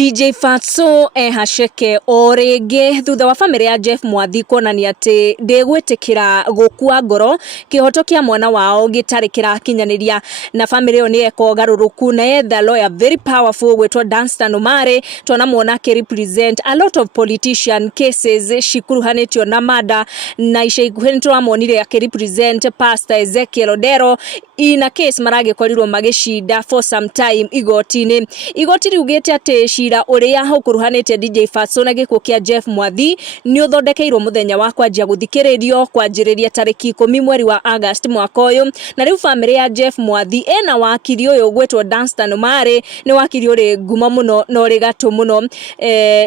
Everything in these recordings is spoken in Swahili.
DJ Fatxo Haceke orege thutha wa family ya Jeff Mwathi kuonania ati ndegwitikira gukua ngoro kihoto kia mwana wao gitari kirakinyaniria na family yo ni eko garuruku na etha lawyer very powerful gwetwa Danstan Omare twana muona ke represent a lot of politician cases shikuruhanitio na mada na isha iguhenitwo amonire ya ke represent Pastor Ezekiel Odero ina case marage korirwo magishinda for some time igotini riugite ati shira uria hukuruhanite DJ Fatxo na gikuo kia Jeff Mwathi ni uthondekeirwo muthenya wa kwanjia guthikiririo kwanjiriria tariki 10 mweri wa August mwaka uyu na riu family ya Jeff Mwathi ena wakiri uyu gwetwo Danstan Omare ni wakiri uri nguma muno no ri gatu muno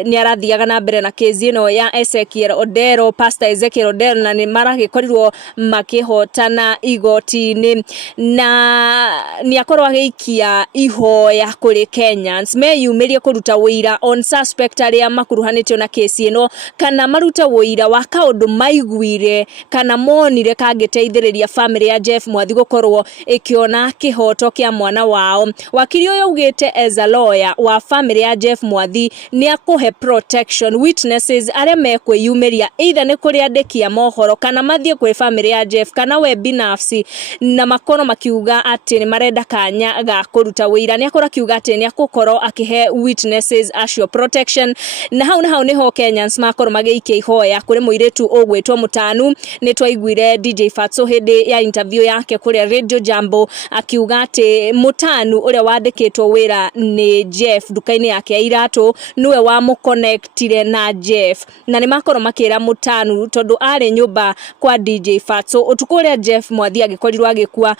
ni arathiaga na mbere na case ino ya Ezekiel Odero Pastor Ezekiel Odero na ni maragikorirwo makihotana igoti-ini na ni akorwa giikia ihoya kuri Kenyans meyumirie kuruta Ûira on suspect aria makuruhanitio na case ino kana maruta Ûira wa kaundu maiguire kana monire kangiteithiriria family ya Jeff Mwathi gukorwo ikiona kihoto kia mwana wao. Wakiri uyu ugite as a lawyer wa family ya Jeff Mwathi ni akuhe protection witnesses aria mekwiyumiria either ni kuri andikia mohoro kana mathie kuri family ya Jeff kana we binafsi na makono makiuga ati ni marenda kanya ga kuruta Ûira ni akora kiuga ati ni akukorwo akihe witnesses acio protection na hau niho Kenyans makoro magiikia ihoya kuri muiretu ogwetwo Mutanu ni twaiguire DJ Fatxo hindi ya interview yake kuri Radio Jambo akiuga ati Mutanu uria wandikitwo Ûira ni Jeff dukaini yake ya iratu niwe wa muconnectire na Jeff na ni makoro makira Mutanu tondu ari nyumba kwa DJ Fatxo utuku uria Jeff Mwathi agikorirwo agikua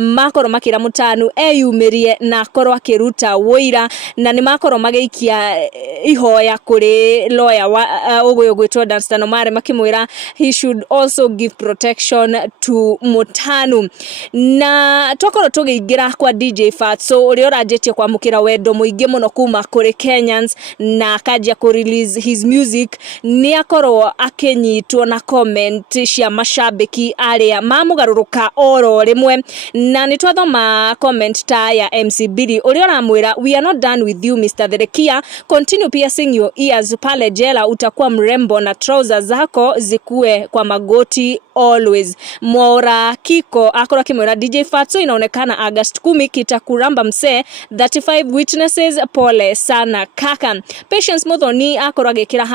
makoro makira Mutanu eyumirie na akorwo akiruta Ûira na ni makoro magiikia ihoya kuri lawyer wa gwetwo Danstan Omare makimwira he should also give protection to Mutanu na tokoro tugiingira kwa DJ Fatxo uria uranjetie kwamukira wendo muingi muno kuma kuri Kenyans na akajia ku release his music ni akorwo akinyitwo na comment cia mashabiki aria mamugaruruka oro rimwe na ni twathoma comment ta ya MC Billy uria uramwira we are not done with you Mr. Therekia, continue piercing your ears pale jela utakuwa mrembo na trousers zako zikue kwa magoti always. Mwora Kiko akora kimwira DJ Fatxo inaonekana August 10 kitakuramba mse 35 witnesses pole sana kaka. Patience Muthoni akora gekira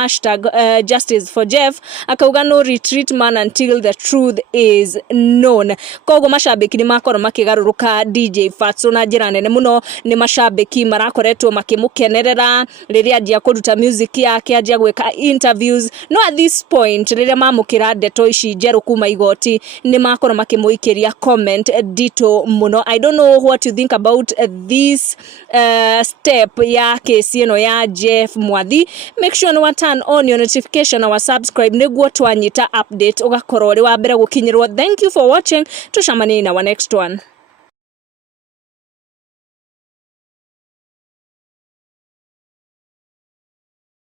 #justice for Jeff akauga no retreat man until the truth is known. Kogo mashabiki ni makoro makigaruruka DJ Fatxo na njira nene muno ni mashabiki marakoretwo makimukenerera riria ajia kuruta music yake ajia gweka interviews no at this point riria mamukira ndeto ici njeru kuma igoti ni makoro makimuikiria comment dito muno. I don't know what you think about this step ya case ino ya Jeff Mwathi. Make sure you turn on your notification or subscribe niguo twanyita update ugakorwo ri wa mbere gukinyirwo. Thank you for watching. Tushamani in our next one.